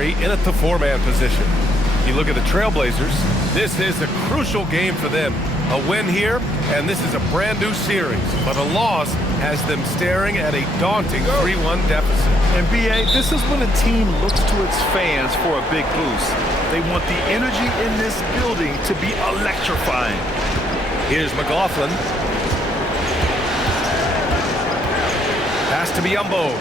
in at the four-man position. You look at the Trailblazers, this is a crucial game for them. A win here, and this is a brand new series. But a loss has them staring at a daunting 3-1 deficit. And B.A., this is when a team looks to its fans for a big boost. They want the energy in this building to be electrifying. Here's McLaughlin. Pass to Biyombo.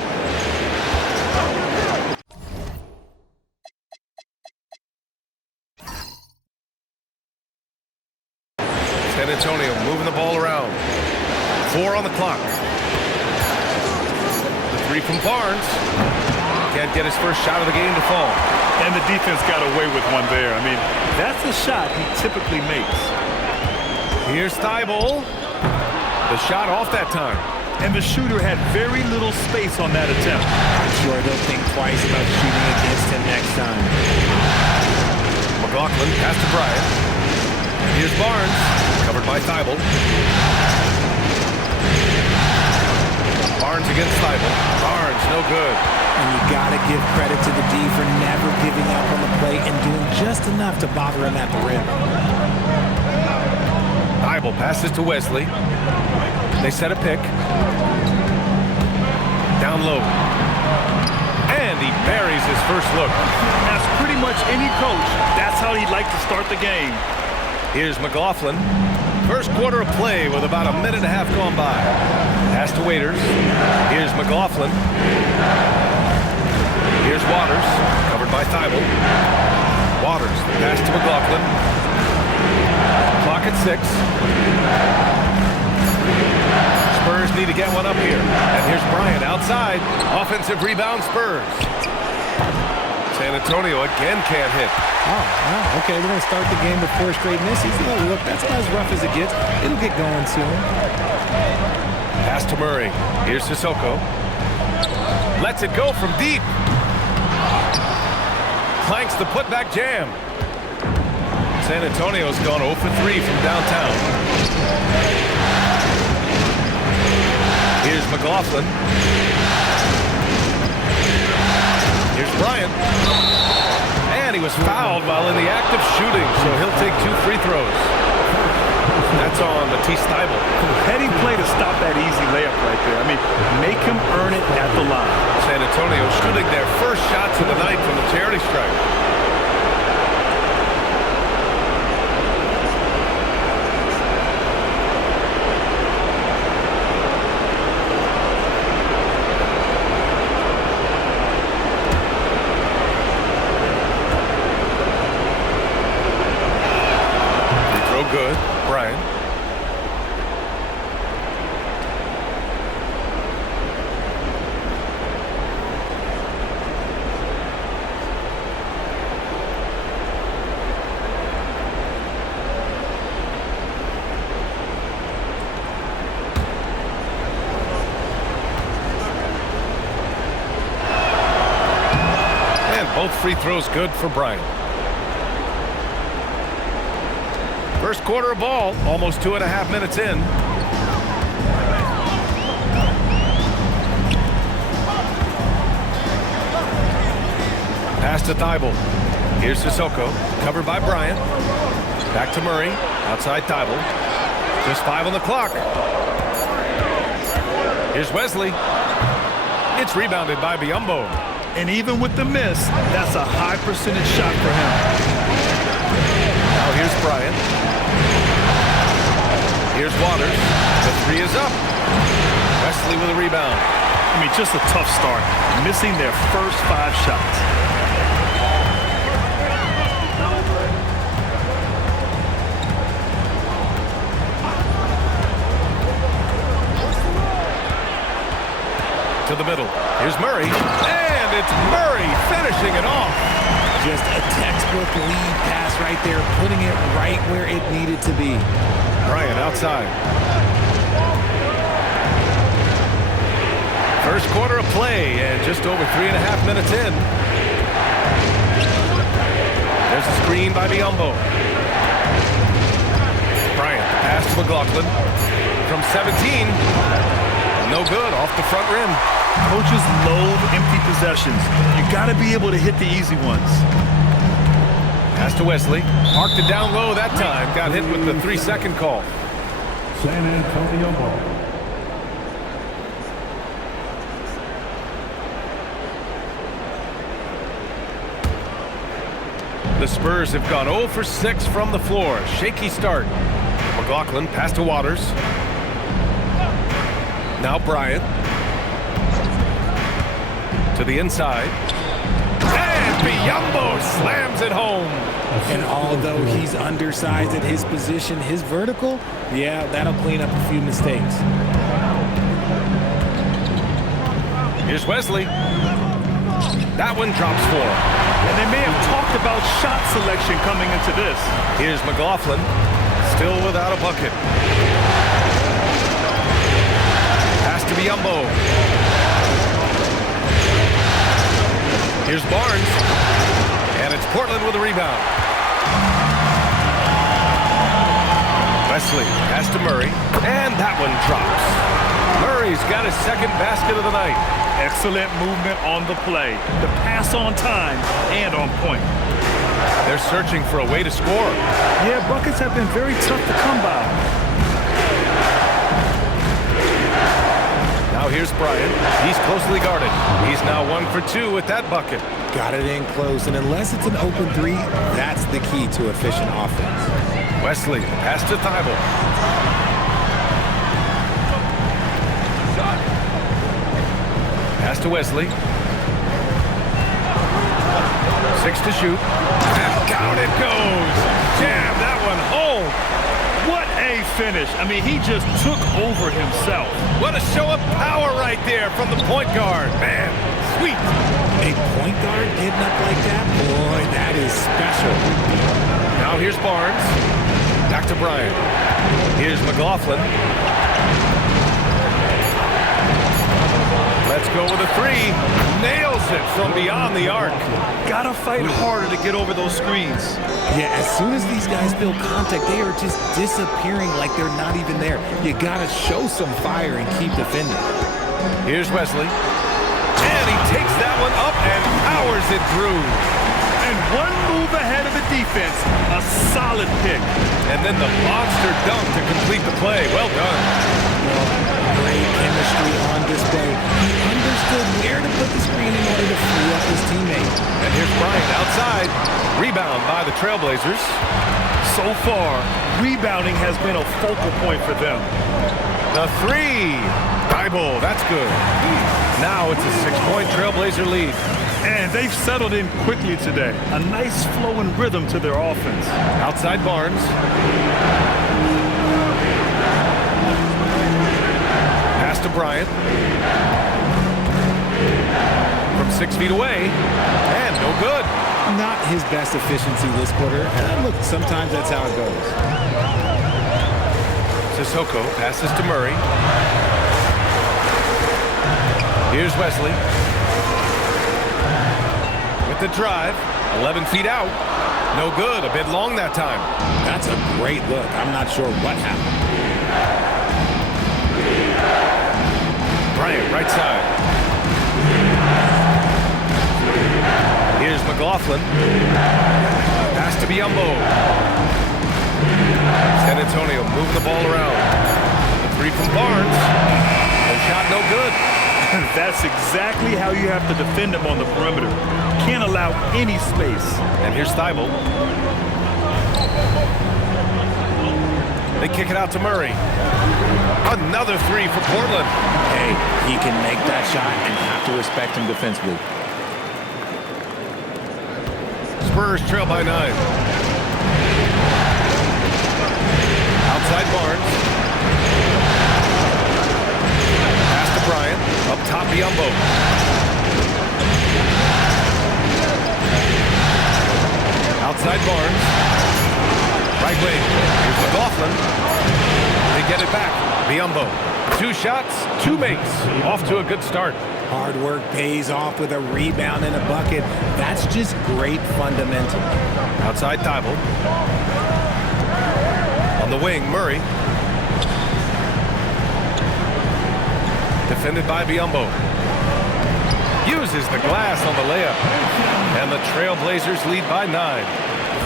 San Antonio moving the ball around. 4 on the clock. The three from Barnes. Can't get his first shot of the game to fall. And the defense got away with one there. I mean, that's the shot he typically makes. Here's Thibault. The shot off that time. And the shooter had very little space on that attempt. I'm sure they'll think twice about shooting against him next time. McLaughlin pass to Bryant. Here's Barnes, covered by Thibault. Barnes against Thibault. Barnes, no good. And you gotta give credit to the D for never giving up on the play and doing just enough to bother him at the rim. Thibault passes to Wesley. They set a pick. Down low. And he buries his first look. That's pretty much any coach. That's how he'd like to start the game. Here's McLaughlin. First quarter of play with about a minute and a half gone by. Pass to Waiters. Here's McLaughlin. Here's Waters, covered by Thibault. Waters, pass to McLaughlin. Clock at 6. Spurs need to get one up here. And here's Bryant outside. Offensive rebound, Spurs. San Antonio again can't hit. Oh, well, okay, we're going to start the game with 4 straight misses. Oh, look, that's about as rough as it gets. It'll get going soon. Pass to Murray. Here's Sissoko. Lets it go from deep. Clanks the putback jam. San Antonio's gone 0 for 3 from downtown. Here's McLaughlin. Here's Bryant. And he was fouled while in the act of shooting, so he'll take 2 free throws. That's on Matisse Thibault. Heady play to stop that easy layup right there. I mean, make him earn it at the line. San Antonio shooting their first shots of the night from the charity stripe. Good. Bryant. And both free throws good for Bryant. First quarter of ball, almost 2.5 minutes in. Pass to Thibault. Here's Sissoko, covered by Bryant. Back to Murray, outside Thibault. Just 5 on the clock. Here's Wesley. It's rebounded by Biyombo. And even with the miss, that's a high percentage shot for him. Now here's Bryant. Here's Waters. The 3 is up. Wesley with a rebound. I mean, just a tough start. Missing their first 5 shots. To the middle. Here's Murray. And it's Murray finishing it off. Just a textbook lead pass right there, putting it right where it needed to be. Bryant outside. First quarter of play and just over 3.5 minutes in. There's a screen by Biyombo. Bryant, pass to McLaughlin. From 17. No good, off the front rim. Coaches loathe empty possessions. You got to be able to hit the easy ones. Pass to Wesley. Parked it down low that time. Got hit with the 3-second call. San Antonio ball. The Spurs have gone 0 for 6 from the floor. Shaky start. McLaughlin pass to Waters. Now Bryant. To the inside. And Biyombo slams it home. And although he's undersized at his position, his vertical, yeah, that'll clean up a few mistakes. Here's Wesley. That one drops 4. And they may have talked about shot selection coming into this. Here's McLaughlin. Still without a bucket. Pass to Biyombo. Here's Barnes. And it's Portland with a rebound. Wesley pass to Murray. And that one drops. Murray's got his second basket of the night. Excellent movement on the play. The pass on time and on point. They're searching for a way to score. Yeah, buckets have been very tough to come by. Now here's Bryant. He's closely guarded. He's now 1 for 2 with that bucket. Got it in close, and unless it's an open three, that's the key to efficient offense. Wesley pass to Thibault. Pass to Wesley. 6 to shoot. And down it goes. Jam that one home. What a finish. I mean, he just took over himself. What a show of power right there from the point guard. Man, sweet. A point guard getting up like that? Boy, that is special. Now here's Barnes. Back to Bryant. Here's McLaughlin. Let's go with a 3. Nails it from beyond the arc. Gotta fight harder to get over those screens. Yeah, as soon as these guys feel contact, they are just disappearing like they're not even there. You gotta show some fire and keep defending. Here's Wesley. And he takes that one up and powers it through. And one move ahead of the defense. A solid pick. And then the monster dunk to complete the play. Well done. Great chemistry on display. He understood where to put the screen in order to free up his teammate. And here's Bryant outside. Rebound by the Trailblazers. So far, rebounding has been a focal point for them. The 3. Thibault, that's good. Now it's a 6-point Trailblazer lead. And they've settled in quickly today. A nice flow and rhythm to their offense. Outside Barnes. Pass to Bryant. From 6 feet away. And no good. Not his best efficiency this quarter. And look, sometimes that's how it goes. Sissoko passes to Murray. Here's Wesley. With the drive. 11 feet out. No good. A bit long that time. That's a great look. I'm not sure what happened. Bryant, right side. Here's McLaughlin. Pass to Biyombo. San Antonio moving the ball around. The 3 from Barnes. The shot no good. That's exactly how you have to defend him on the perimeter. Can't allow any space. And here's Thibault. They kick it out to Murray. Another 3 for Portland. Hey, he can make that shot and have to respect him defensively. Spurs trail by 9. Outside Barnes. Pass to Bryant. Up top Biyombo. Outside Barnes. Right wing. Here's McLaughlin. They get it back. Biyombo. 2 shots, 2 makes. Off to a good start. Hard work pays off with a rebound and a bucket. That's just great fundamental. Outside Thibault. On the wing, Murray. Defended by Biyombo. misses the glass on the layup. And the Trailblazers lead by 9.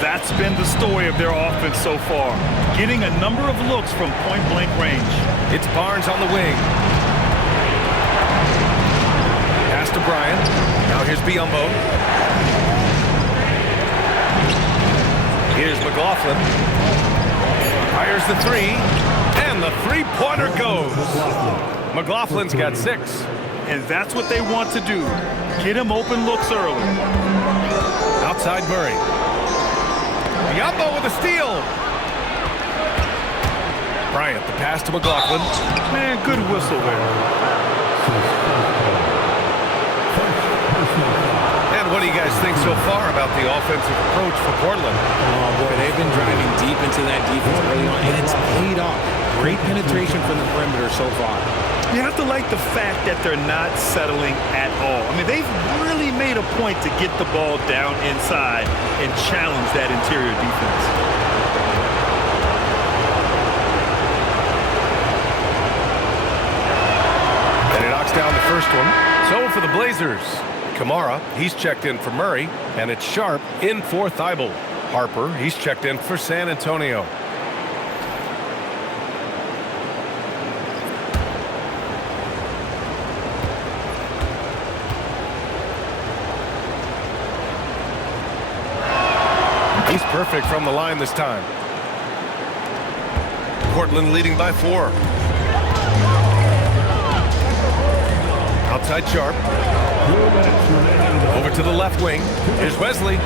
That's been the story of their offense so far, getting a number of looks from point-blank range. It's Barnes on the wing. Pass to Bryant. Now here's Biyombo. Here's McLaughlin. Fires the three. And the three-pointer goes. McLaughlin's got 6. And that's what they want to do. Get him open looks early. Outside Murray. Biyombo with a steal. Bryant, the pass to McLaughlin. Man, good whistle there. And what do you guys think so far about the offensive approach for Portland? Oh, boy, they've been driving deep into that defense early on, and it's paid off. Great penetration from the perimeter so far. You have to like the fact that they're not settling at all. I mean, they've really made a point to get the ball down inside and challenge that interior defense. And he knocks down the first one. So for the Blazers, Kamara, he's checked in for Murray, and it's Sharp in for Thibault. Harper, he's checked in for San Antonio. He's perfect from the line this time. Portland leading by 4. Outside Sharp. Over to the left wing. Here's Wesley.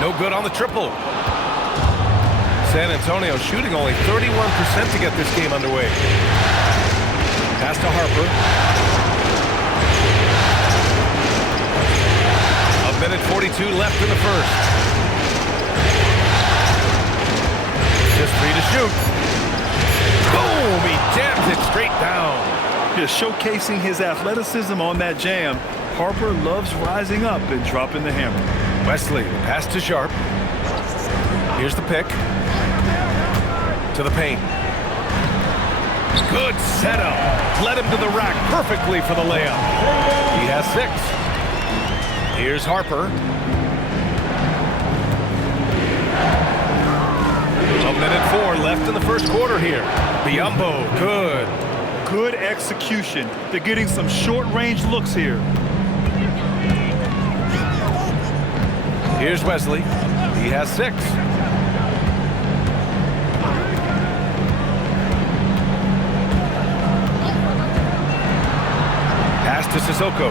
No good on the triple. San Antonio shooting only 31% to get this game underway. Pass to Harper. A minute 42 left in the first. Just 3 to shoot. Boom! He jams it straight down. Just showcasing his athleticism on that jam. Harper loves rising up and dropping the hammer. Wesley, pass to Sharp. Here's the pick. To the paint. Good setup. Led him to the rack perfectly for the layup. He has 6. Here's Harper. A minute 4 left in the first quarter here. Biyombo, good. Good execution. They're getting some short-range looks here. Here's Wesley. He has 6. Pass to Sissoko.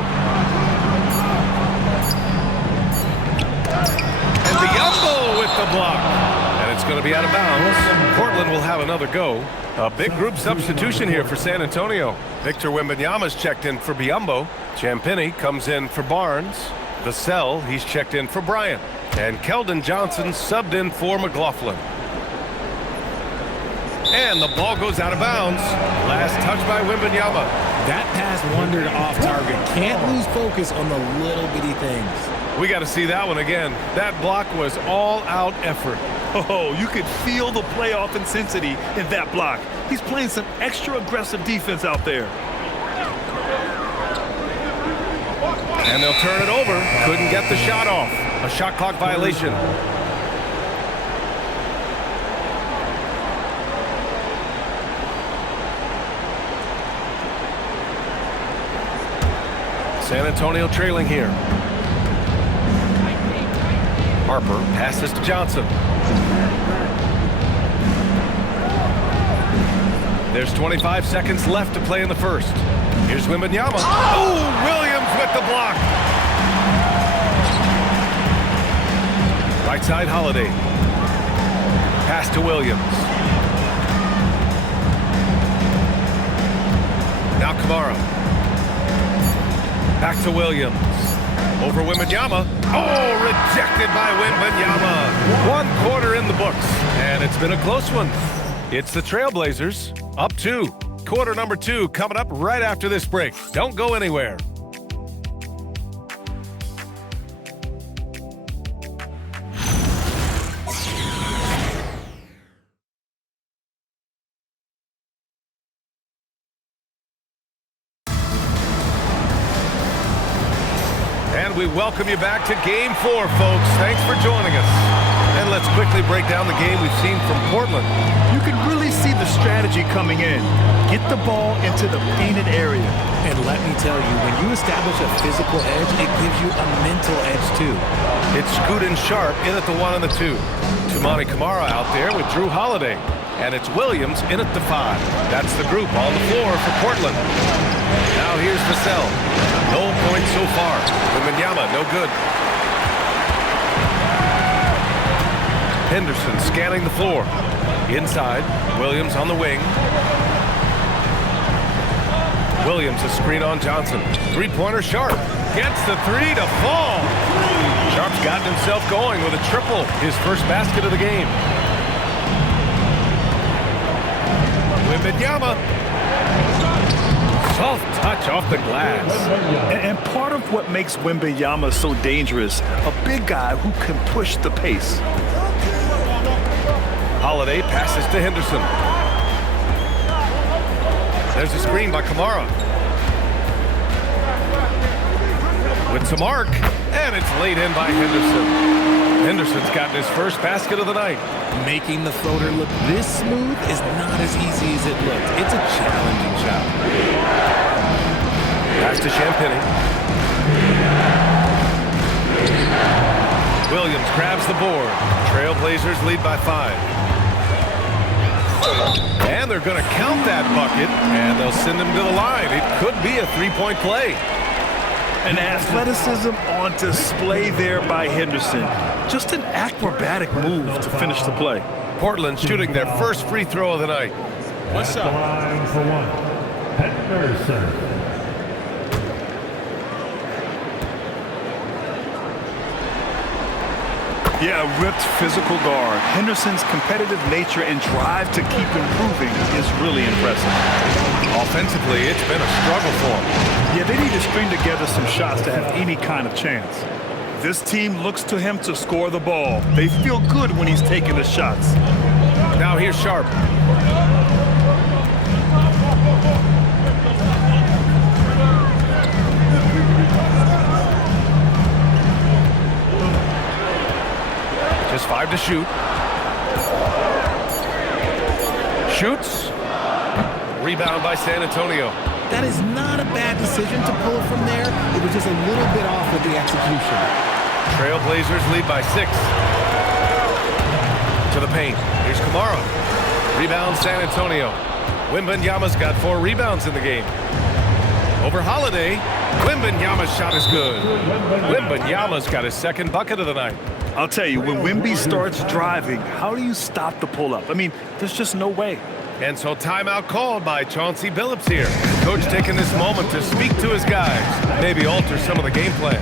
And Biyombo with the block. And it's going to be out of bounds. Portland will have another go. A big group substitution here for San Antonio. Victor Wembanyama's checked in for Biyombo. Champagnie comes in for Barnes. Vassell, he's checked in for Bryant. And Keldon Johnson subbed in for McLaughlin. And the ball goes out of bounds. Last touch by Wembanyama. That pass wandered off target. Can't lose focus on the little bitty things. We got to see that one again. That block was all-out effort. Oh, you could feel the playoff intensity in that block. He's playing some extra aggressive defense out there. And they'll turn it over. Couldn't get the shot off. A shot clock violation. San Antonio trailing here. Harper passes to Johnson. There's 25 seconds left to play in the first. Here's Wembanyama. Oh, Williams with the block. Right side, Holiday. Pass to Williams. Now Kamara. Back to Williams. Over Wembanyama. Oh, rejected by Wembanyama. 1 quarter in the books, and it's been a close one. It's the Trailblazers, up 2. Quarter number 2 coming up right after this break. Don't go anywhere. we welcome you back to Game 4, folks. Thanks for joining us. And let's quickly break down the game we've seen from Portland. You can really see the strategy coming in. Get the ball into the painted area. And let me tell you, when you establish a physical edge, it gives you a mental edge too. It's Scoot and Sharp in at the 1 and the 2. Tumani Kamara out there with Drew Holiday. And it's Williams in at the 5. That's the group on the floor for Portland. Now here's Vassell. No points so far. Wembanyama, no good. Henderson scanning the floor. Inside, Williams on the wing. Williams a screen on Johnson. Three-pointer Sharp. Gets the 3 to fall. Sharp's gotten himself going with a triple. His first basket of the game. Wembanyama. Soft touch off the glass. And part of what makes Wembanyama so dangerous, a big guy who can push the pace. Holiday passes to Henderson. There's a screen by Kamara. With some arc, and it's laid in by Henderson. Henderson's gotten his first basket of the night. Making the floater look this smooth is not as easy as it looked. It's a challenging shot. Pass to Champagny. Williams grabs the board. Trailblazers lead by 5. And they're going to count that bucket, and they'll send him to the line. It could be a three-point play. An athleticism on display there by Henderson. Just an acrobatic move to finish the play. Portland shooting their first free throw of the night. What's up? Line for 1. Henderson. Yeah, ripped physical guard. Henderson's competitive nature and drive to keep improving is really impressive. Offensively, it's been a struggle for them. Yeah, they need to string together some shots to have any kind of chance. This team looks to him to score the ball. They feel good when he's taking the shots. Now here's Sharp. Just 5 to shoot. Shoots. Rebound by San Antonio. That is not a bad decision to pull it from there. It was just a little bit off with the execution. Trailblazers lead by 6. To the paint. Here's Kamara. Rebound San Antonio. Wembanyama's got 4 rebounds in the game. Over Holiday. Wembanyama's shot is good. Wembanyama's got his second bucket of the night. I'll tell you, when Wemby starts driving, how do you stop the pull-up? I mean, there's just no way. And so timeout called by Chauncey Billups here. Coach taking this moment to speak to his guys. Maybe alter some of the game plan.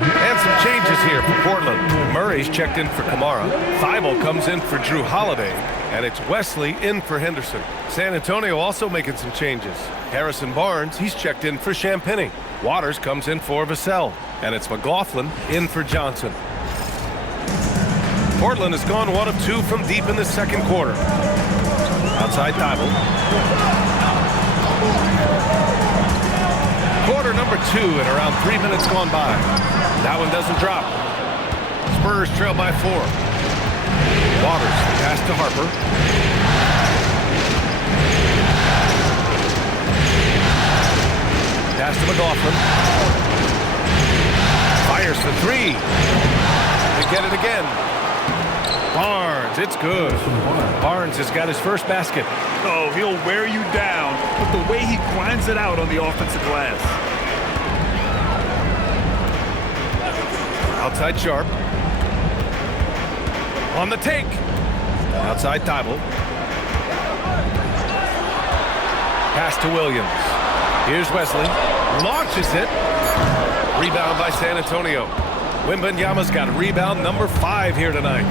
And some changes here for Portland. Murray's checked in for Kamara. Thibault comes in for Drew Holiday. And it's Wesley in for Henderson. San Antonio also making some changes. Harrison Barnes, he's checked in for Champagny. Waters comes in for Vassell. And it's McLaughlin in for Johnson. Portland has gone 1 of 2 from deep in the second quarter. Outside Thibault. Quarter number 2 and around 3 minutes gone by. That one doesn't drop. Spurs trail by 4. Waters pass to Harper. Pass to McLaughlin. Fires the 3. They get it again. Barnes, it's good. Barnes has got his first basket. Oh, he'll wear you down with the way he grinds it out on the offensive glass. Outside Sharp. On the take. Outside Thibault. Pass to Williams. Here's Wesley. Launches it. Rebound by San Antonio. Wembanyama's got rebound number 5 here tonight.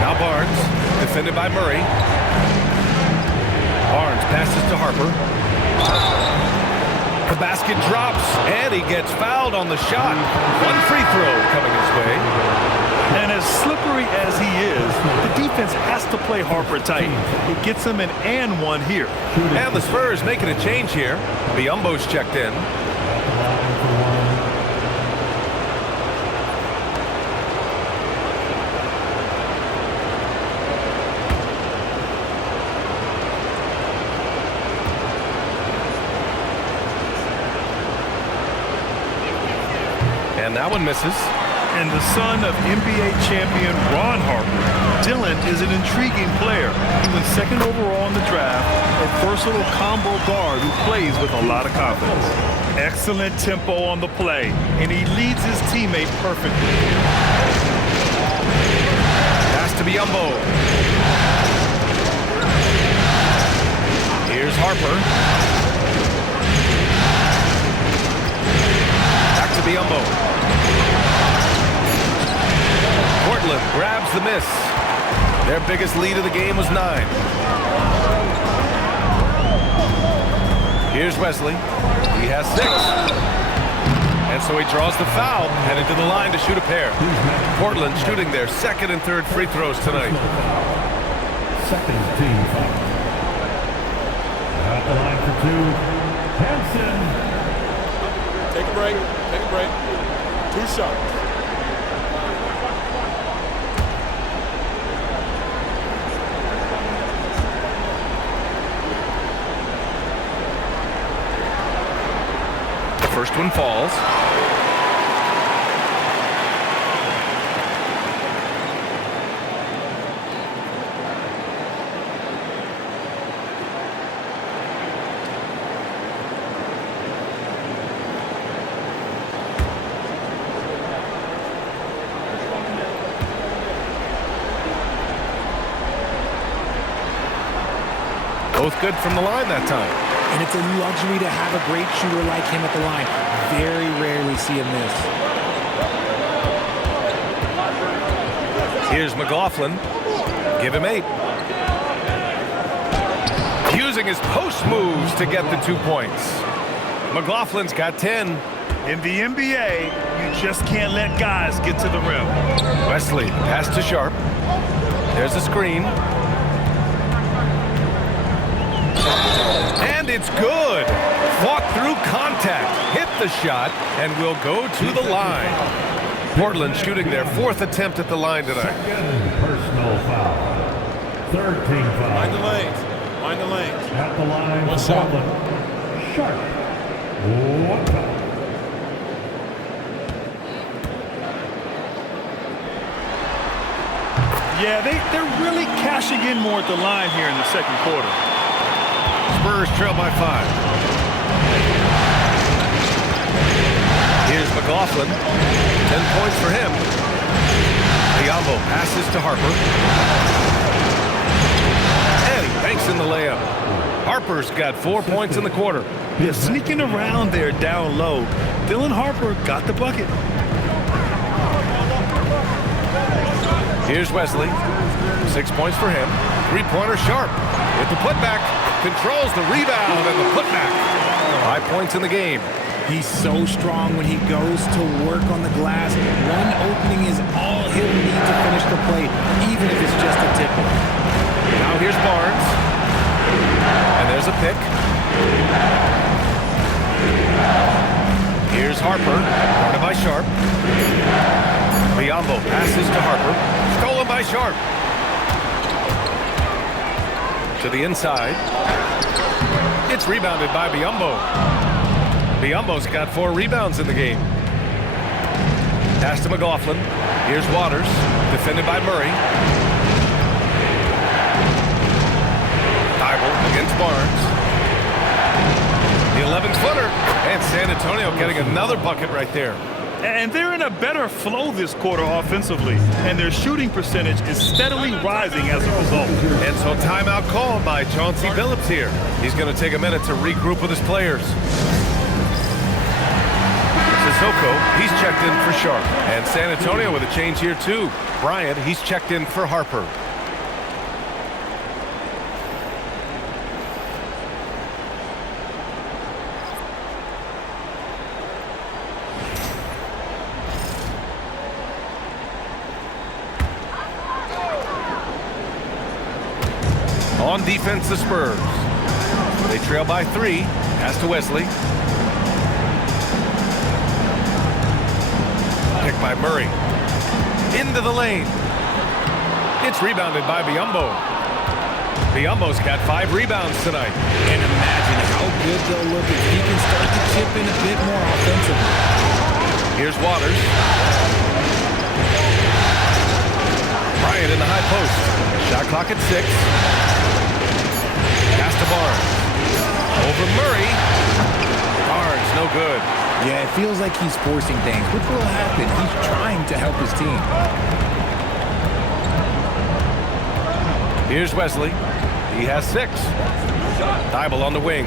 Now Barnes, defended by Murray. Barnes passes to Harper. The basket drops, and he gets fouled on the shot. One free throw coming his way. And as slippery as he is, the defense has to play Harper tight. It gets him an and one here. And the Spurs making a change here. Biyombo's checked in. And that one misses. And the son of NBA champion Ron Harper, Dylan is an intriguing player. He went second overall in the draft, a versatile combo guard who plays with a lot of confidence. Excellent tempo on the play, and he leads his teammate perfectly. Pass to Biyombo. Here's Harper. Back to Biyombo. Portland grabs the miss. Their biggest lead of the game was 9. Here's Wesley. He has 6. And so he draws the foul, headed to the line to shoot a pair. Portland shooting their second and third free throws tonight. Second team foul. At the line for 2, Hansen. Take a break. Take a break. 2 shots. First one falls. Both good from the line that time. And it's a luxury to have a great shooter like him at the line. Very rarely see him miss. Here's McLaughlin. Give him 8. Using his post moves to get the 2 points. McLaughlin's got 10. In the NBA, you just can't let guys get to the rim. Wesley, pass to Sharp. There's a screen. And it's good. Fought through contact, hit the shot, and will go to the line. Portland shooting their 4th attempt at the line tonight. Second personal foul. Third team foul. Mind the lanes. Mind the lanes. At the line One for shot. Portland. Sharp. 1 foul. Yeah, they're really cashing in more at the line here in the second quarter. Spurs trail by 5. Here's McLaughlin. 10 points for him. Biyombo passes to Harper. And he banks in the layup. Harper's got 4 points in the quarter. Yeah, sneaking around there down low. Dylan Harper got the bucket. Here's Wesley. 6 points for him. 3-pointer Sharp with the putback. Controls the rebound and the putback. 5 points in the game. He's so strong when he goes to work on the glass. One opening is all he'll need to finish the play, even if it's just a tip. Now here's Barnes. And there's a pick. Here's Harper. Guarded by Sharp. Biyombo passes to Harper. Stolen by Sharp. To the inside. It's rebounded by Biyombo. Biyombo's got 4 rebounds in the game. Pass to McLaughlin. Here's Waters. Defended by Murray. Thibault against Barnes. The 11-footer. And San Antonio getting another bucket right there. And they're in a better flow this quarter offensively. And their shooting percentage is steadily rising as a result. And so timeout called by Chauncey Billups here. He's going to take a minute to regroup with his players. Sissoko, he's checked in for Sharp. And San Antonio with a change here too. Bryant, he's checked in for Harper. On defense, the Spurs. They trail by 3. Pass to Wesley. Pick by Murray. Into the lane. It's rebounded by Biyombo. Biyombo's got 5 rebounds tonight. And imagine how good they'll look if he can start to chip in a bit more offensively. Here's Waters. Bryant in the high post. Shot clock at 6. Pass to Barnes. Over Murray. Barnes, no good. Yeah, it feels like he's forcing things, which will happen. He's trying to help his team. Here's Wesley. He has 6. Thibault on the wing.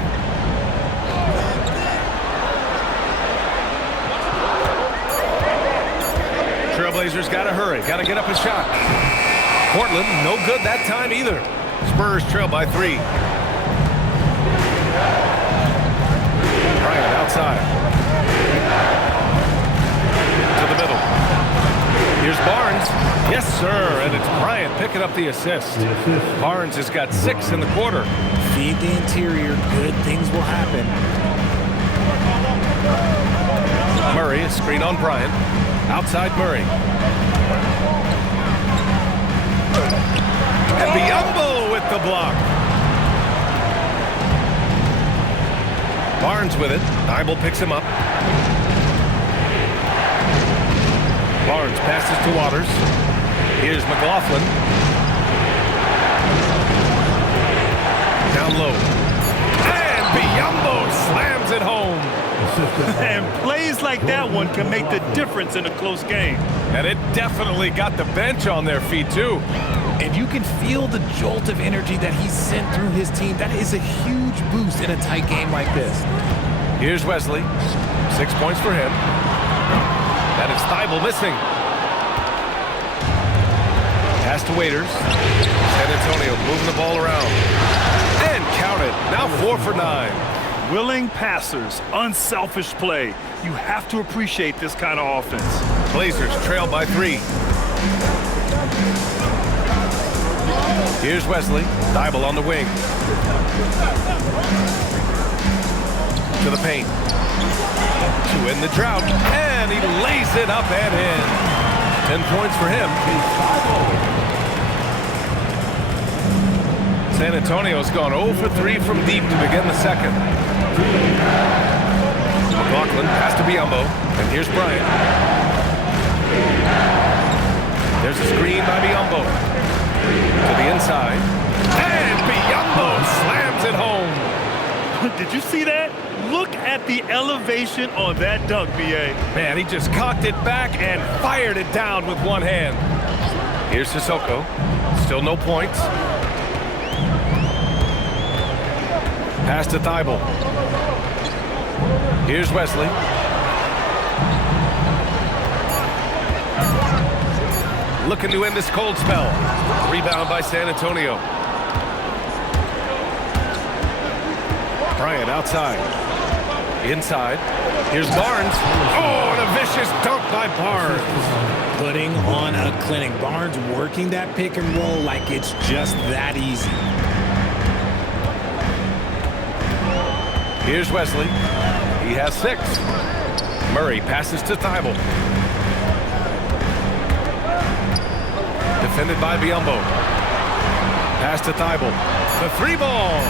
Trailblazers got to hurry. Got to get up a shot. Portland, no good that time either. Spurs trail by 3. Bryant outside. To the middle. Here's Barnes. Yes, sir. And it's Bryant picking up the assist. Barnes has got 6 in the quarter. Feed the interior. Good things will happen. Murray, a screen on Bryant. Outside Murray. And Biyombo with the block. Barnes with it. Thibault picks him up. Barnes passes to Waters. Here's McLaughlin. Down low. And Biyombo slams it home. And plays like that one can make the difference in a close game. And it definitely got the bench on their feet, too. And you can feel the jolt of energy that he sent through his team. That is a huge boost in a tight game like this. Here's Wesley. 6 points for him. That is Thibault missing. Pass to Waiters. San Antonio moving the ball around. And count it. Now 4 for 9. Willing passers, unselfish play. You have to appreciate this kind of offense. Blazers trail by 3. Here's Wesley. Thibault on the wing. To the paint. To end the drought. And he lays it up and in. 10 points for him. San Antonio's gone 0 for 3 from deep to begin the second. McLaughlin pass to Biyombo. And here's Bryant. There's a screen by Biyombo. To the inside. And Biyombo slams it home. Did you see that? Look at the elevation on that dunk, B.A. Man, he just cocked it back and fired it down with one hand. Here's Sissoko. Still no points. Pass to Thibault. Here's Wesley. Looking to end this cold spell. Rebound by San Antonio. Bryant outside. Inside. Here's Barnes. Oh, and a vicious dunk by Barnes. Putting on a clinic. Barnes working that pick and roll like it's just that easy. Here's Wesley. He has 6. Murray passes to Thibault. Defended by Biyombo. Pass to Thibault. The 3 ball.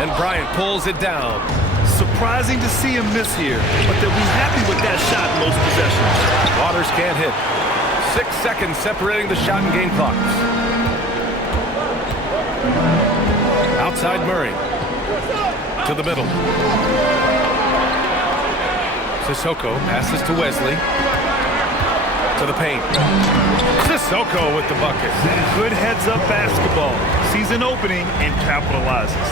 And Bryant pulls it down. Surprising to see him miss here, but they'll be happy with that shot in most possessions. Waters can't hit. 6 seconds separating the shot and game clocks. Outside Murray. To the middle. Sissoko passes to Wesley. To the paint. Sissoko with the bucket. Good heads-up basketball. Sees an opening and capitalizes.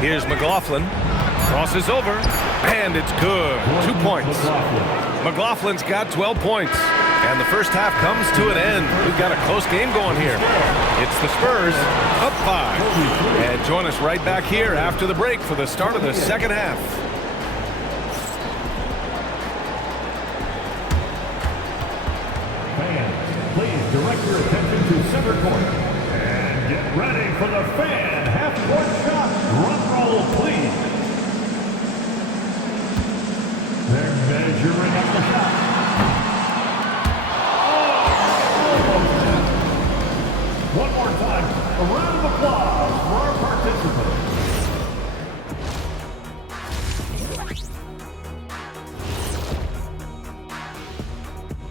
Here's McLaughlin. Crosses over. And it's good. 2 points. McLaughlin's got 12 points. And the first half comes to an end. We've got a close game going here. It's the Spurs up 5. And join us right back here after the break for the start of the second half. Fans, please direct your attention to center court. And get ready for the fan half-court shot. Drum roll, please. They're measuring up the shot. One more time, a round of applause for our participants.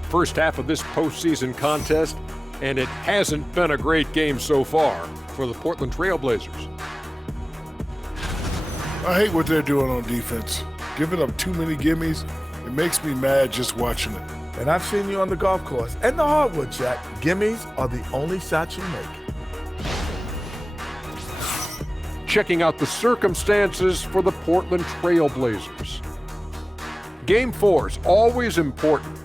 First half of this postseason contest, and it hasn't been a great game so far for the Portland Trail Blazers. I hate what they're doing on defense. Giving up too many gimmies, it makes me mad just watching it. And I've seen you on the golf course and the hardwood, Jack. Gimmies are the only shots you make. Checking out the circumstances for the Portland Trail Blazers. Game 4 is always important,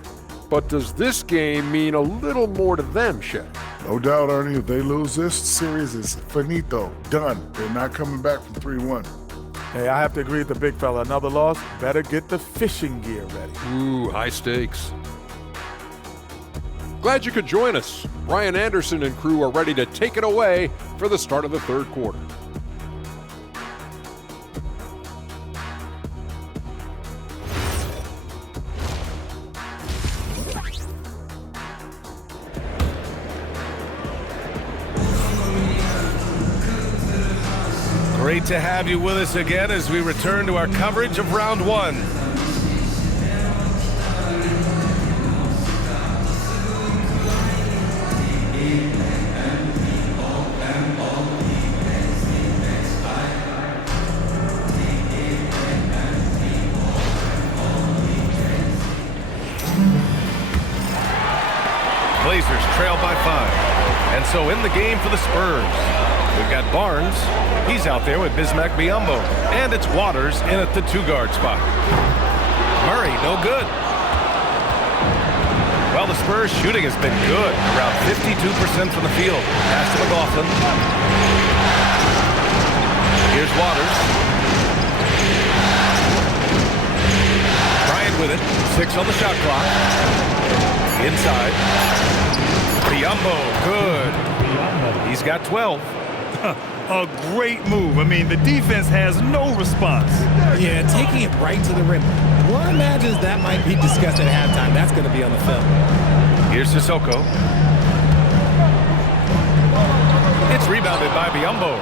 but does this game mean a little more to them, Shaq? No doubt, Ernie, if they lose this series, is finito, done. They're not coming back from 3-1. Hey, I have to agree with the big fella. Another loss, better get the fishing gear ready. Ooh, high stakes. Glad you could join us. Ryan Anderson and crew are ready to take it away for the start of the third quarter. Great to have you with us again as we return to our coverage of round 1. Blazers trail by 5. And so in the game for the Spurs, we've got Barnes. He's out there with Bismack Biyombo. And it's Waters in at the 2-guard spot. Murray, no good. Well, the Spurs shooting has been good. Around 52% from the field. Pass to McLaughlin. Here's Waters. Bryant with it. 6 on the shot clock. Inside. Biyombo, good. He's got 12. A great move. I mean, the defense has no response. Yeah, taking it right to the rim. One imagines that might be discussed at halftime. That's going to be on the film. Here's Sissoko. It's rebounded by Biyombo.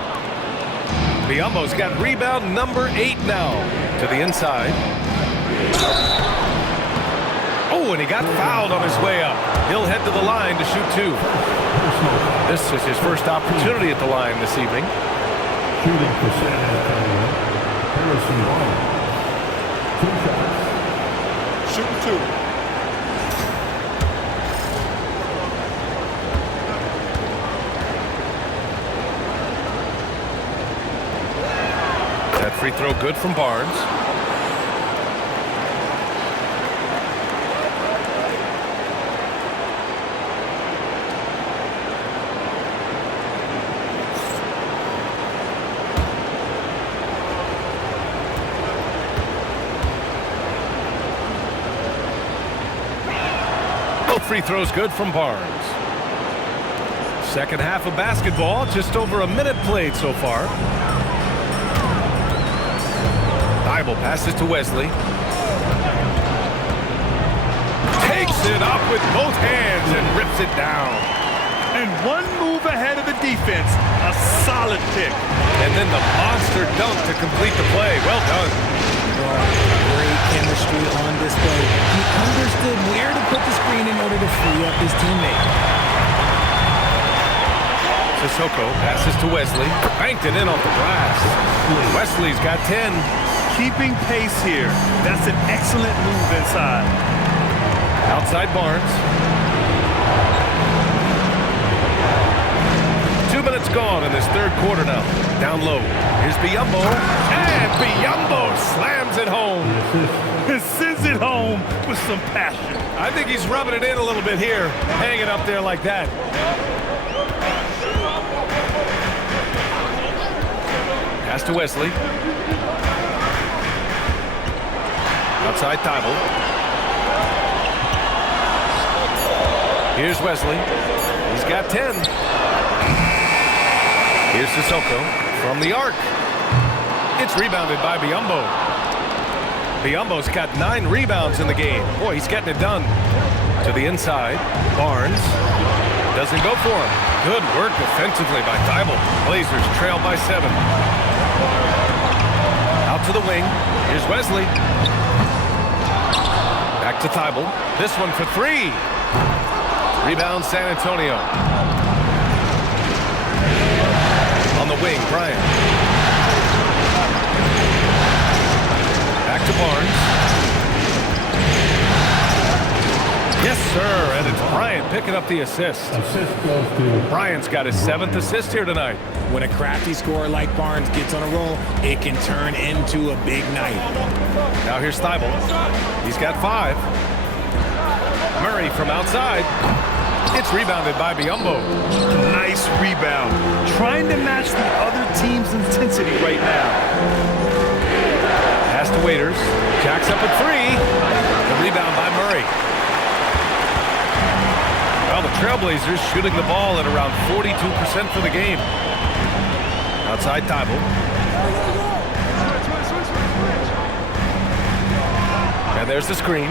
Biyombo's got rebound number 8 now. To the inside. Oh, and he got fouled on his way up. He'll head to the line to shoot 2. This is his first opportunity at the line this evening. Shooting for San Antonio, Harrison Barnes. 2 shots. Shooting 2. That free throw good from Barnes. Free throws good from Barnes. Second half of basketball, just over a minute played so far. Bible passes to Wesley. Takes it up with both hands and rips it down. And one move ahead of the defense. A solid pick. And then the monster dunk to complete the play. Well done. Great chemistry on display. He understood where to put the screen in order to free up his teammate. Sissoko passes to Wesley. Banked it in off the glass. Wesley's got 10. Keeping pace here. That's an excellent move inside. Outside Barnes. 2 minutes gone in this third quarter now. Down low. Here's Biyombo. And Biyombo slams it home. Sends it home with some passion. I think he's rubbing it in a little bit here. Hanging up there like that. Pass to Wesley. Outside Thibault. Here's Wesley. He's got 10. Here's Sissoko from the arc. It's rebounded by Biyombo. Biyombo's got 9 rebounds in the game. Boy, he's getting it done. To the inside, Barnes doesn't go for him. Good work defensively by Thibault. Blazers trail by 7. Out to the wing. Here's Wesley. Back to Thibault. This one for 3. Rebound San Antonio. On the wing, Bryant. Back to Barnes. Yes, sir, and it's Bryant picking up the assist. Bryant's got his 7th assist here tonight. When a crafty scorer like Barnes gets on a roll, it can turn into a big night. Now here's Thibault. He's got 5. Murray from outside. It's rebounded by Biyombo. Nice rebound. Trying to match the other team's intensity right now. Pass to Waiters. Jacks up at 3. The rebound by Murray. Well, the Trailblazers shooting the ball at around 42% for the game. Outside Thibault. And there's the screen.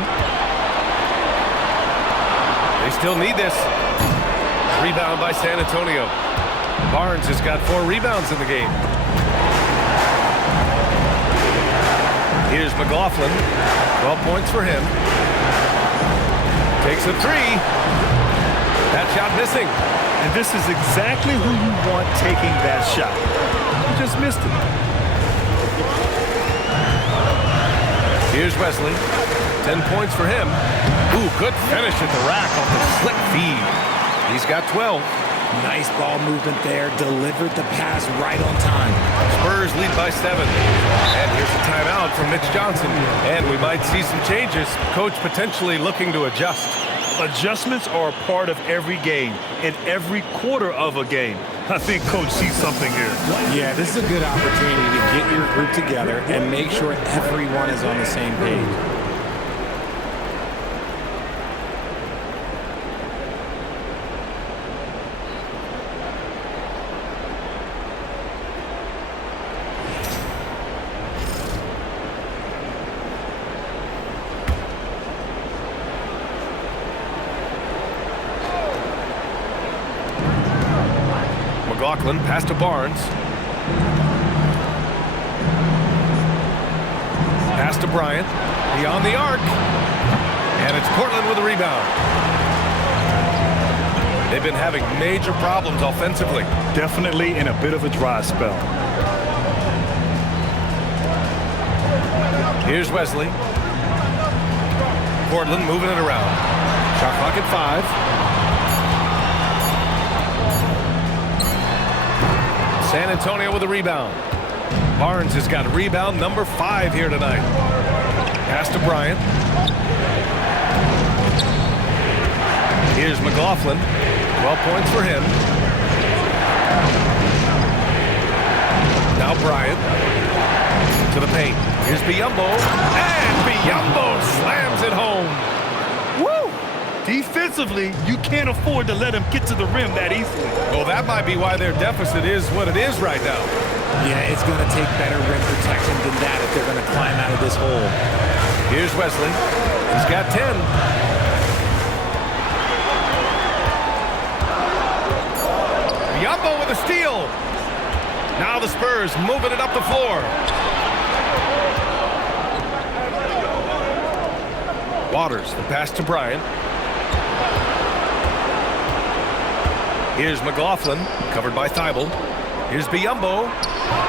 They still need this. Rebound by San Antonio. Barnes has got 4 rebounds in the game. Here's McLaughlin. 12 points for him. Takes a 3. That shot missing. And this is exactly who you want taking that shot. You just missed it. Here's Wesley. 10 points for him. Ooh, good finish at the rack off the slick feed. He's got 12. Nice ball movement there. Delivered the pass right on time. Spurs lead by 7. And here's a timeout from Mitch Johnson. And we might see some changes. Coach potentially looking to adjust. Adjustments are a part of every game, in every quarter of a game. I think Coach sees something here. Yeah, this is a good opportunity to get your group together and make sure everyone is on the same page. McLaughlin pass to Barnes. Pass to Bryant. Beyond the arc. And it's Portland with a rebound. They've been having major problems offensively. Definitely in a bit of a dry spell. Here's Wesley. Portland moving it around. Shot clock at 5. San Antonio with a rebound. Barnes has got rebound number 5 here tonight. Pass to Bryant. Here's McLaughlin. 12 points for him. Now Bryant. To the paint. Here's Biyombo. And Biyombo slams it home. Woo! Defensively, you can't afford to let him get to the rim that easily. Well, that might be why their deficit is what it is right now. Yeah, it's going to take better rim protection than that if they're going to climb out of this hole. Here's Wesley. He's got 10. Biyombo with a steal. Now the Spurs moving it up the floor. Waters, the pass to Bryant. Here's McLaughlin, covered by Thibault. Here's Biyombo.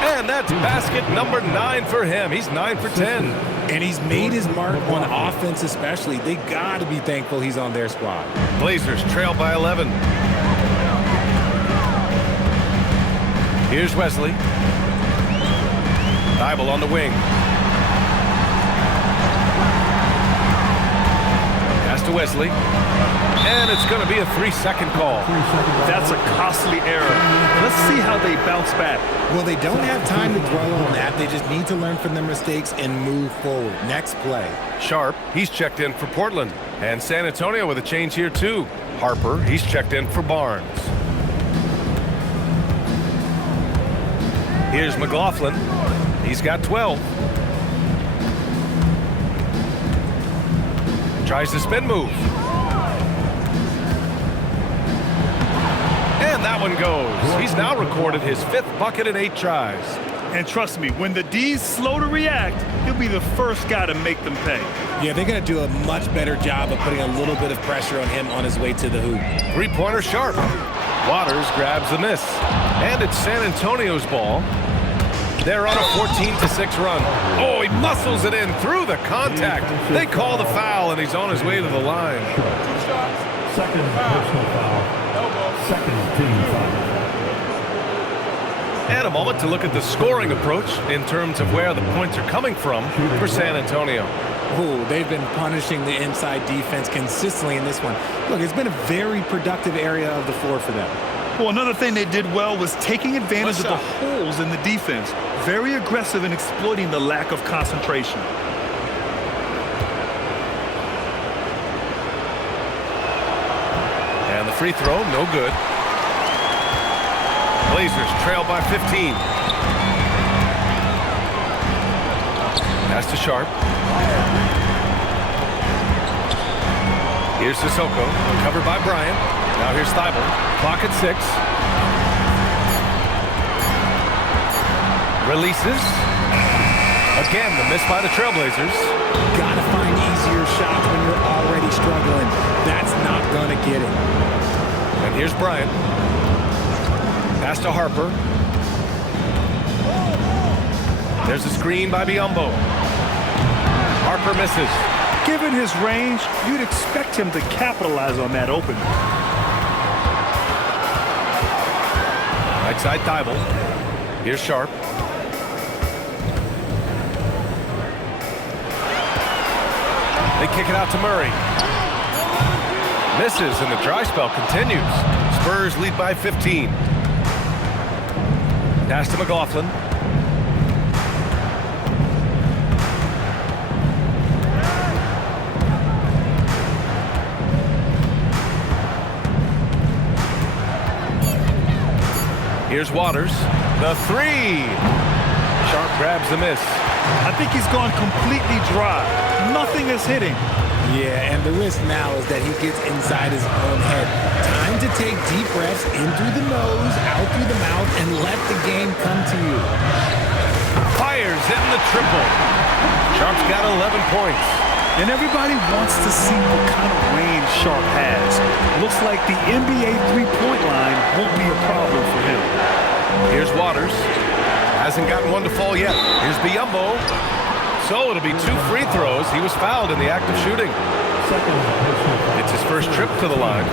And that's basket number 9 for him. He's 9 for 10. And he's made his mark on offense especially. They got to be thankful he's on their squad. Blazers trail by 11. Here's Wesley. Thibault on the wing. Pass to Wesley. And it's going to be a 3-second call. That's a costly error. Let's see how they bounce back. Well, they don't have time to dwell on that. They just need to learn from their mistakes and move forward. Next play. Sharp, he's checked in for Portland. And San Antonio with a change here too. Harper, he's checked in for Barnes. Here's McLaughlin. He's got 12. Tries the spin move. And that one goes. He's now recorded his 5th bucket in 8 tries. And trust me, when the D's slow to react, he'll be the first guy to make them pay. Yeah, they're going to do a much better job of putting a little bit of pressure on him on his way to the hoop. 3-pointer Sharp. Waters grabs the miss. And it's San Antonio's ball. They're on a 14-6 run. Oh, he muscles it in through the contact. They call the foul, and he's on his way to the line. Second personal foul. Second team foul. And a moment to look at the scoring approach in terms of where the points are coming from for San Antonio. Oh, they've been punishing the inside defense consistently in this one. Look, it's been a very productive area of the floor for them. Well, another thing they did well was taking advantage of the holes in the defense. Very aggressive in exploiting the lack of concentration. And the free throw, no good. Blazers trail by 15. Pass to Sharp. Here's Sissoko, covered by Bryant. Now here's Thibault. Clock at 6. Releases. Again, the miss by the Trailblazers. Gotta find easier shots when you're already struggling. That's not gonna get it. And here's Bryant. Pass to Harper. There's a screen by Biyombo. Harper misses. Given his range, you'd expect him to capitalize on that opening. Right side Thibault. Here's Sharp. They kick it out to Murray. Misses, and the dry spell continues. Spurs lead by 15. Pass to McLaughlin. Here's Waters. The 3. Sharp grabs the miss. I think he's gone completely dry. Nothing is hitting. Yeah, and the risk now is that he gets inside his own head. Time to take deep breaths in through the nose, out through the mouth, and let the game come to you. Fires hitting the triple. Sharp's got 11 points. And everybody wants to see what kind of range Sharp has. Looks like the NBA three-point line won't be a problem for him. Here's Waters. Hasn't gotten one to fall yet. Here's Biyombo. So it'll be 2 free throws. He was fouled in the act of shooting. It's his first trip to the line.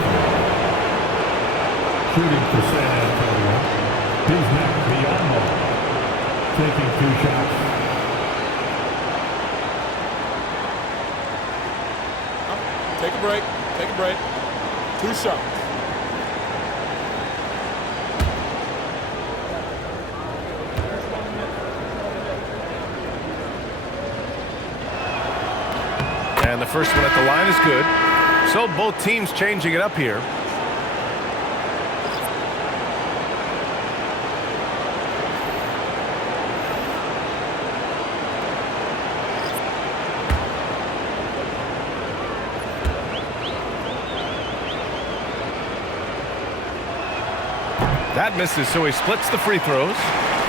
Shooting for San Antonio. He's Matt Biyombo. Taking 2 shots. Take a break. Take a break. 2 shots. And the first one at the line is good. So both teams changing it up here. That misses, so he splits the free throws.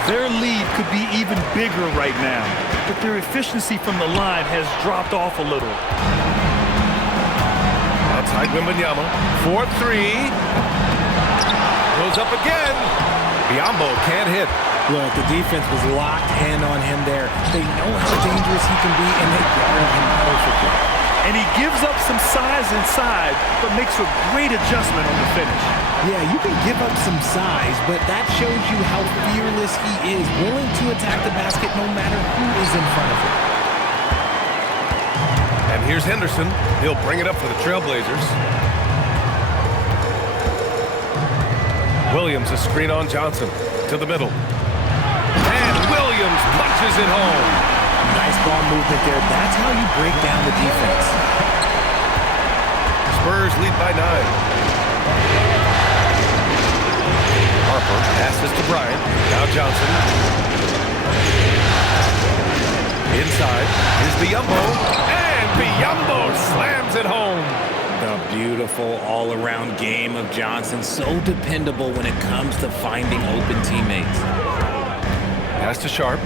Their lead could be even bigger right now, but their efficiency from the line has dropped off a little. Outside Wembanyama. 4-3. Goes up again. Biyombo can't hit. Look, the defense was locked in on him there. They know how dangerous he can be, and they guard him perfectly. And he gives up some size inside, but makes a great adjustment on the finish. Yeah, you can give up some size, but that shows you how fearless he is, willing to attack the basket no matter who is in front of him. And here's Henderson. He'll bring it up for the Trailblazers. Williams, a screen on Johnson. To the middle. And Williams punches it home. Nice ball movement there. That's how you break down the defense. Spurs lead by 9. Harper passes to Bryant. Now Johnson. Inside is Biyombo. And Biyombo slams it home. The beautiful all-around game of Johnson. So dependable when it comes to finding open teammates. Pass to Sharp.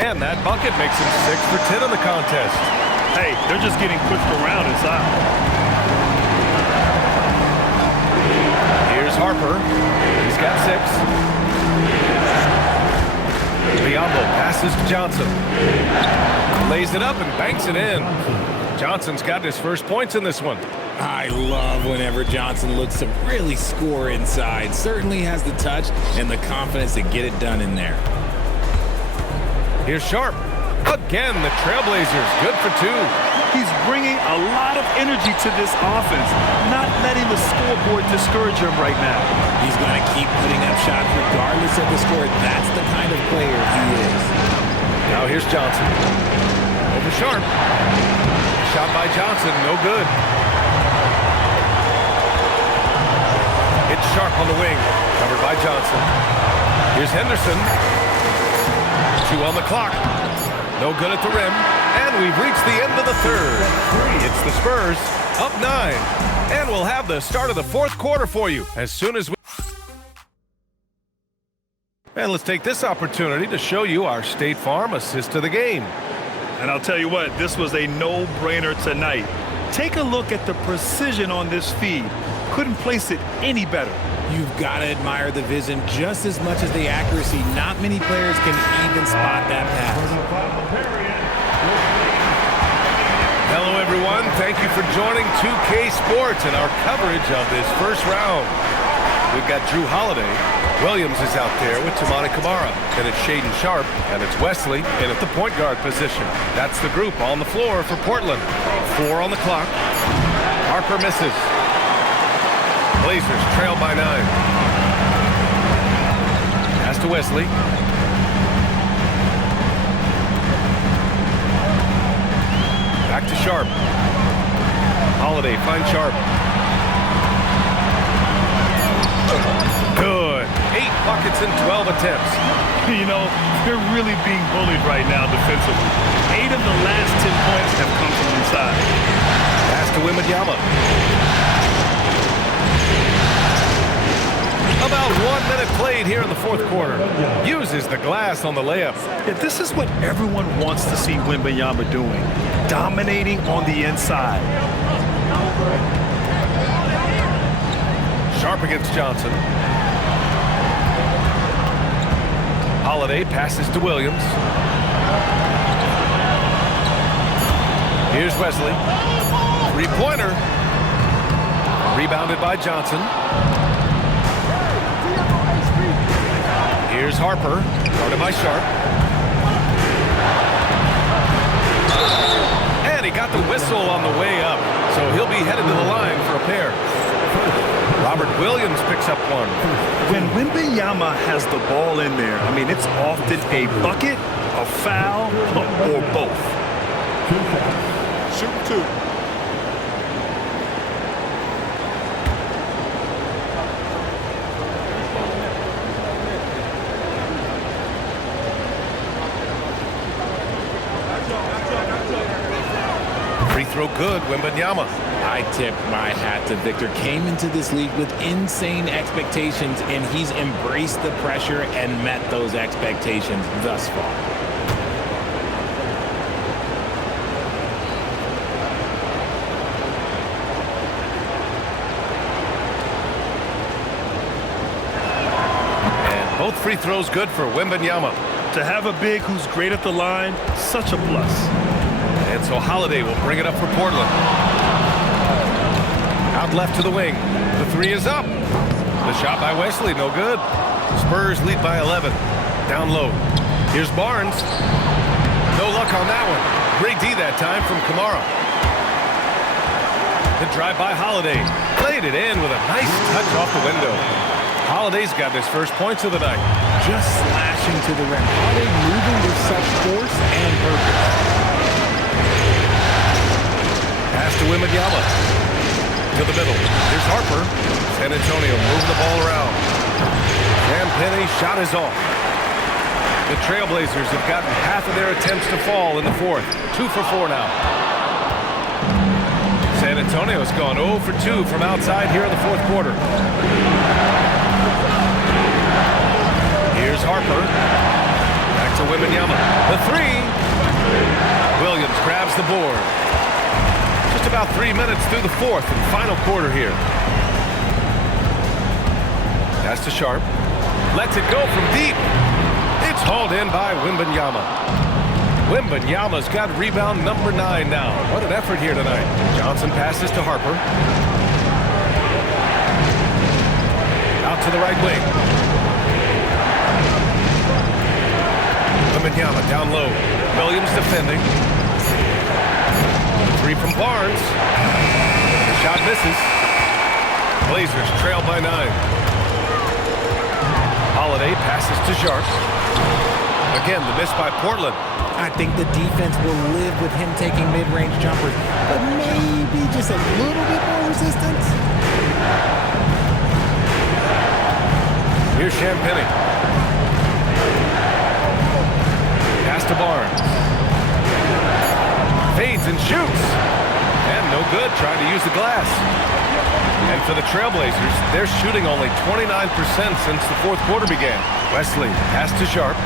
And that bucket makes him 6 for 10 in the contest. Hey, they're just getting pushed around inside. Here's Harper. He's got 6. Biyombo passes to Johnson. Lays it up and banks it in. Johnson's got his first points in this one. I love whenever Johnson looks to really score inside. Certainly has the touch and the confidence to get it done in there. Here's Sharp. Again, the Trailblazers, good for 2. He's bringing a lot of energy to this offense, not letting the scoreboard discourage him right now. He's going to keep putting up shots regardless of the score. That's the kind of player he is. Now here's Johnson. Over Sharp. Shot by Johnson, no good. It's Sharp on the wing, covered by Johnson. Here's Henderson. 2 on the clock. No good at the rim. And we've reached the end of the third. It's the Spurs up 9. And we'll have the start of the fourth quarter for you as soon as we... And let's take this opportunity to show you our State Farm assist to the game. And I'll tell you what, this was a no-brainer tonight. Take a look at the precision on this feed. Couldn't place it any better. You've got to admire the vision just as much as the accuracy. Not many players can even spot that pass. Hello, everyone. Thank you for joining 2K Sports and our coverage of this first round. We've got Drew Holiday. Williams is out there with Tamani Kamara. And it's Shaedon Sharp. And it's Wesley in at the point guard position. That's the group on the floor for Portland. 4 on the clock. Harper misses. Blazers trail by 9. Pass to Wesley. Back to Sharp. Holiday finds Sharp. Good. 8 buckets in 12 attempts. You know, they're really being bullied right now defensively. 8 of the last 10 points have come from inside. Pass to Wembanyama. About 1 minute played here in the fourth quarter. Uses the glass on the layup. Yeah, this is what everyone wants to see Wembanyama doing. Dominating on the inside. Sharp against Johnson. Holiday passes to Williams. Here's Wesley. 3-pointer. Rebounded by Johnson. Here's Harper, guarded by Sharp. And he got the whistle on the way up, so he'll be headed to the line for a pair. Robert Williams picks up 1. When Wembanyama has the ball in there, I mean, it's often a bucket, a foul, or both. Shoot 2. Free throw good, Wembanyama. I tip my hat to Victor. Came into this league with insane expectations, and he's embraced the pressure and met those expectations thus far. And both free throws good for Wembanyama. To have a big who's great at the line, such a plus. And so Holiday will bring it up for Portland. Out left to the wing. The 3 is up. The shot by Wesley, no good. Spurs lead by 11. Down low. Here's Barnes. No luck on that one. Great D that time from Kamara. The drive by Holiday. Played it in with a nice touch off the window. Holiday's got his first points of the night. Just slashing to the rim. Holiday moving with such force and purpose. Wembanyama. To the middle. Here's Harper. San Antonio moving the ball around. Penny shot is off. The Trailblazers have gotten half of their attempts to fall in the fourth. 2 for 4 now. San Antonio's gone 0 for 2 from outside here in the fourth quarter. Here's Harper. Back to Wembanyama. The three. Williams grabs the board. Just about 3 minutes through the fourth and final quarter here. Pass to Sharp. Lets it go from deep. It's hauled in by Wembanyama. Wembanyama's got rebound number 9 now. What an effort here tonight. Johnson passes to Harper. Out to the right wing. Wembanyama down low. Williams defending. Three from Barnes. The shot misses. Blazers trail by 9. Holiday passes to Sharp. Again, the miss by Portland. I think the defense will live with him taking mid-range jumpers, but maybe just a little bit more resistance. Here's Champagny. Pass to Barnes. Fades and shoots. And no good, trying to use the glass. And for the Trailblazers, they're shooting only 29% since the fourth quarter began. Wesley, pass to Sharp.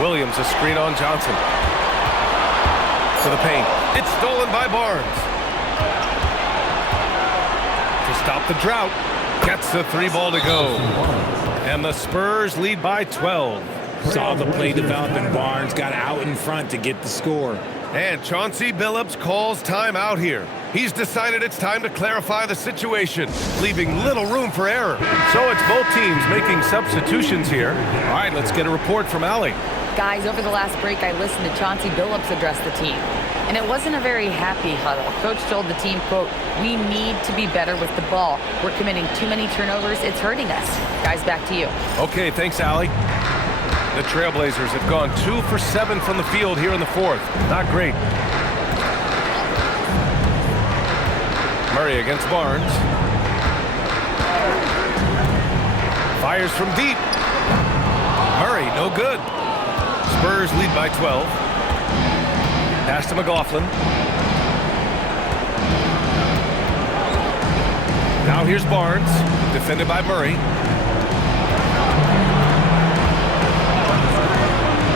Williams, a screen on Johnson. To the paint. It's stolen by Barnes. To stop the drought. Gets the 3 ball to go. And the Spurs lead by 12. Saw the play develop and Barnes got out in front to get the score. And Chauncey Billups calls timeout here. He's decided it's time to clarify the situation, leaving little room for error. So it's both teams making substitutions here. All right, let's get a report from Allie. Guys, over the last break, I listened to Chauncey Billups address the team. And it wasn't a very happy huddle. Coach told the team, quote, "We need to be better with the ball. We're committing too many turnovers. It's hurting us." Guys, back to you. Okay, thanks, Allie. The Trailblazers have gone 2 for 7 from the field here in the fourth. Not great. Murray against Barnes. Fires from deep. Murray, no good. Spurs lead by 12. Pass to McLaughlin. Now here's Barnes, defended by Murray.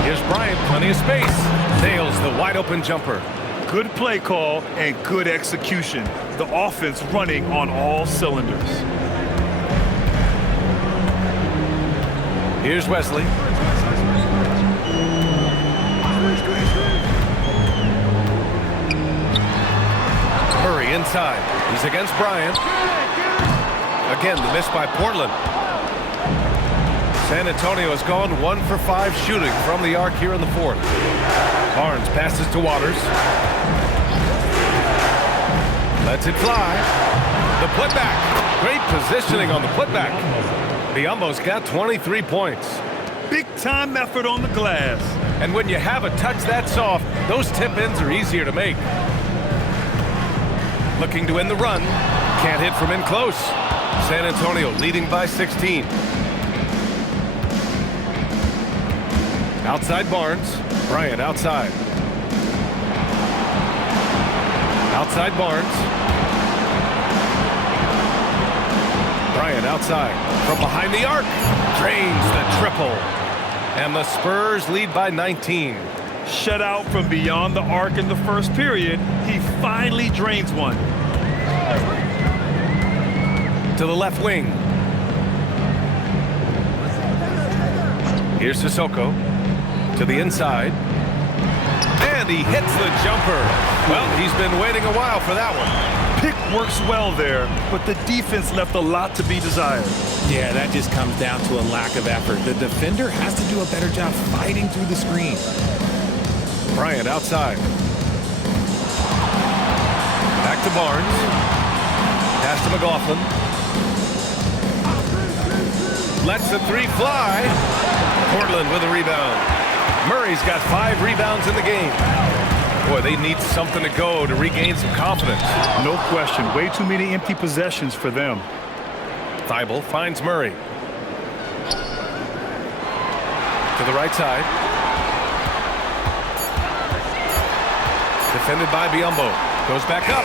Here's Bryant, plenty of space. Nails the wide open jumper. Good play call and good execution. The offense running on all cylinders. Here's Wesley. Murray inside. He's against Bryant. Again, the miss by Portland. San Antonio has gone 1 for 5 shooting from the arc here in the fourth. Barnes passes to Waters. Lets it fly. The putback. Great positioning on the putback. Biyombo's got 23 points. Big time effort on the glass. And when you have a touch that soft, those tip-ins are easier to make. Looking to end the run. Can't hit from in close. San Antonio leading by 16. Outside Barnes. Bryant outside. Outside Barnes. Bryant outside. From behind the arc. Drains the triple. And the Spurs lead by 19. Shutout from beyond the arc in the first period. He finally drains one. To the left wing. Here's Sissoko. To the inside. And he hits the jumper. Well, he's been waiting a while for that one. Pick works well there, but the defense left a lot to be desired. Yeah, that just comes down to a lack of effort. The defender has to do a better job fighting through the screen. Bryant outside. Back to Barnes. Pass to McLaughlin. Lets the three fly. Portland with a rebound. Murray's got 5 rebounds in the game. Boy, they need something to go to regain some confidence. No question. Way too many empty possessions for them. Thibault finds Murray. To the right side. Defended by Biyombo. Goes back up.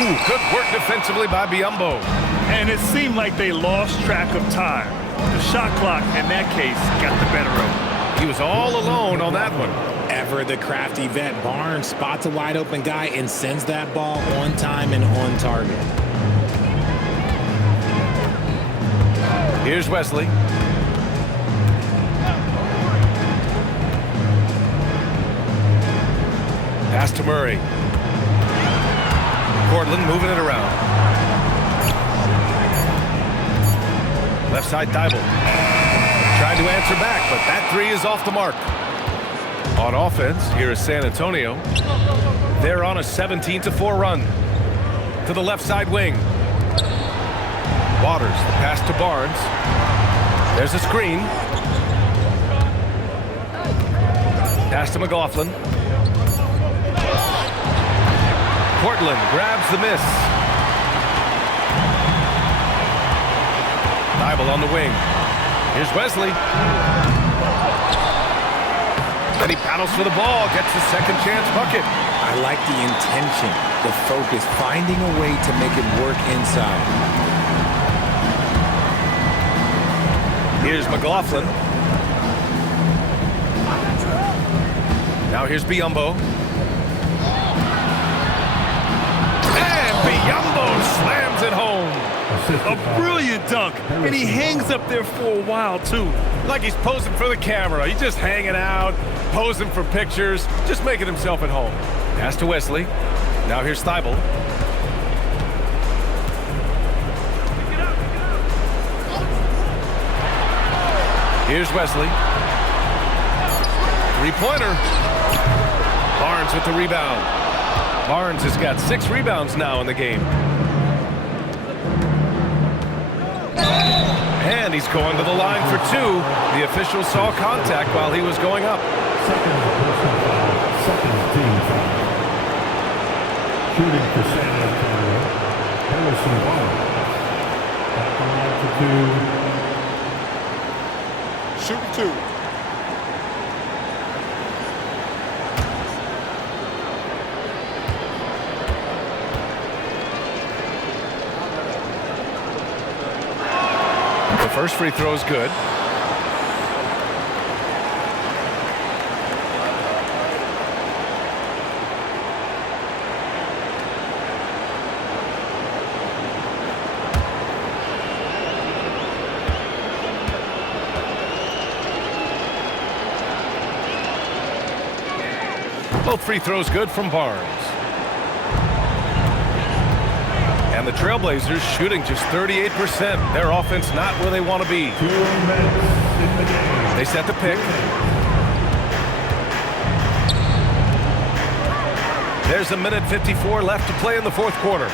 Ooh, good work defensively by Biyombo. And it seemed like they lost track of time. The shot clock, in that case, got the better of him. He was all alone on that one. Ever the crafty vet, Barnes spots a wide open guy and sends that ball on time and on target. Here's Wesley. Pass to Murray. Portland moving it around. Left side, Thibault. Tried to answer back, but that 3 is off the mark. On offense, here is San Antonio. They're on a 17-4 run. To the left side wing. Waters, the pass to Barnes. There's a screen. Pass to McLaughlin. Portland grabs the miss. Thibault on the wing. Here's Wesley. Then he paddles for the ball, gets the second chance bucket. I like the intention, the focus, finding a way to make it work inside. Here's McLaughlin. Now here's Biyombo. And Biyombo slams it home. A brilliant dunk, and he hangs up there for a while, too. Like he's posing for the camera. He's just hanging out, posing for pictures, just making himself at home. Pass to Wesley. Now here's Thibault. Here's Wesley. 3-pointer. Barnes with the rebound. Barnes has got 6 rebounds now in the game. And he's going to the line for 2. The official saw contact while he was going up. Second team foul. Shooting for San Antonio, Harrison Barnes. At the line to Shooting 2. The first free throw is good. Both free throws good from Barnes. And the Trailblazers shooting just 38%. Their offense not where they want to be. 2 minutes in the game. They set the pick. There's a minute 54 left to play in the fourth quarter.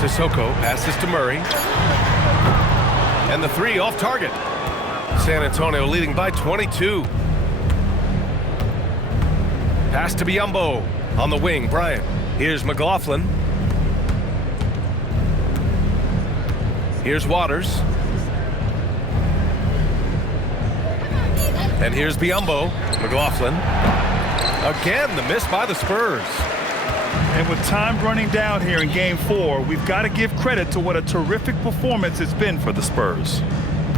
Sissoko passes to Murray. And the 3 off target. San Antonio leading by 22. Pass to Biyombo. On the wing, Bryant. Here's McLaughlin. Here's Waters. And here's Biyombo. McLaughlin. Again, the miss by the Spurs. And with time running down here in Game 4, we've got to give credit to what a terrific performance it's been for the Spurs.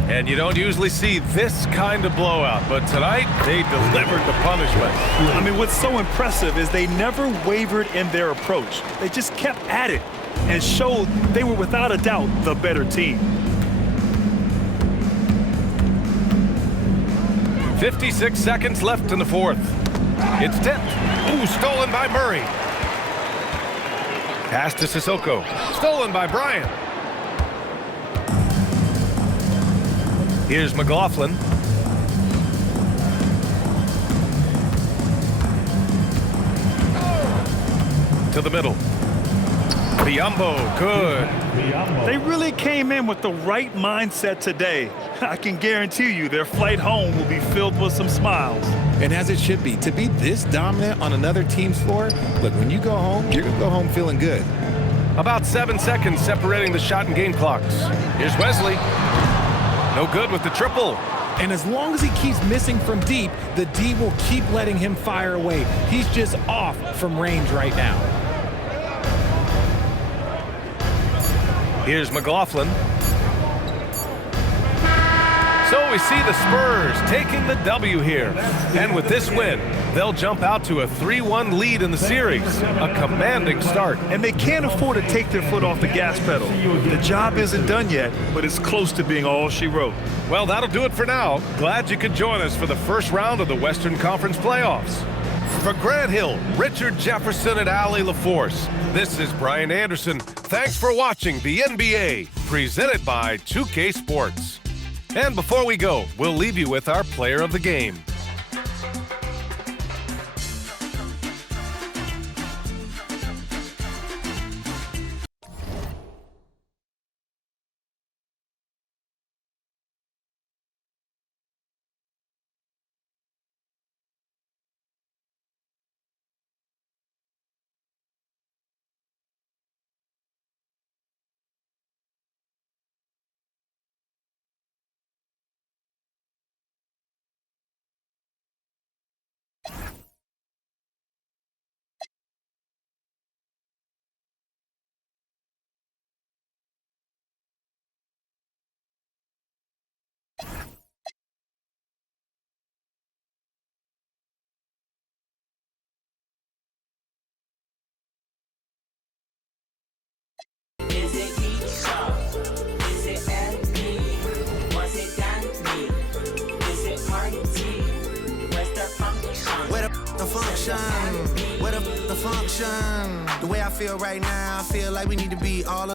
And you don't usually see this kind of blowout, but tonight they delivered the punishment. I mean, what's so impressive is they never wavered in their approach. They just kept at it and showed they were without a doubt the better team. 56 seconds left in the fourth. It's 10th. Ooh, stolen by Murray. Pass to Sissoko. Stolen by Bryant. Here's McLaughlin. To the middle. Biyombo, good. They really came in with the right mindset today. I can guarantee you their flight home will be filled with some smiles. And as it should be, to be this dominant on another team's floor, look, when you go home, you're going to go home feeling good. About 7 seconds separating the shot and game clocks. Here's Wesley. No good with the triple. And as long as he keeps missing from deep, the D will keep letting him fire away. He's just off from range right now. Here's McLaughlin. So we see the Spurs taking the W here. And with this win, they'll jump out to a 3-1 lead in the series. A commanding start. And they can't afford to take their foot off the gas pedal. The job isn't done yet, but it's close to being all she wrote. Well, that'll do it for now. Glad you could join us for the first round of the Western Conference playoffs. For Grant Hill, Richard Jefferson, and Allie LaForce, this is Brian Anderson. Thanks for watching the NBA, presented by 2K Sports. And before we go, we'll leave you with our player of the game. Where the function? The way I feel right now, I feel like we need to be all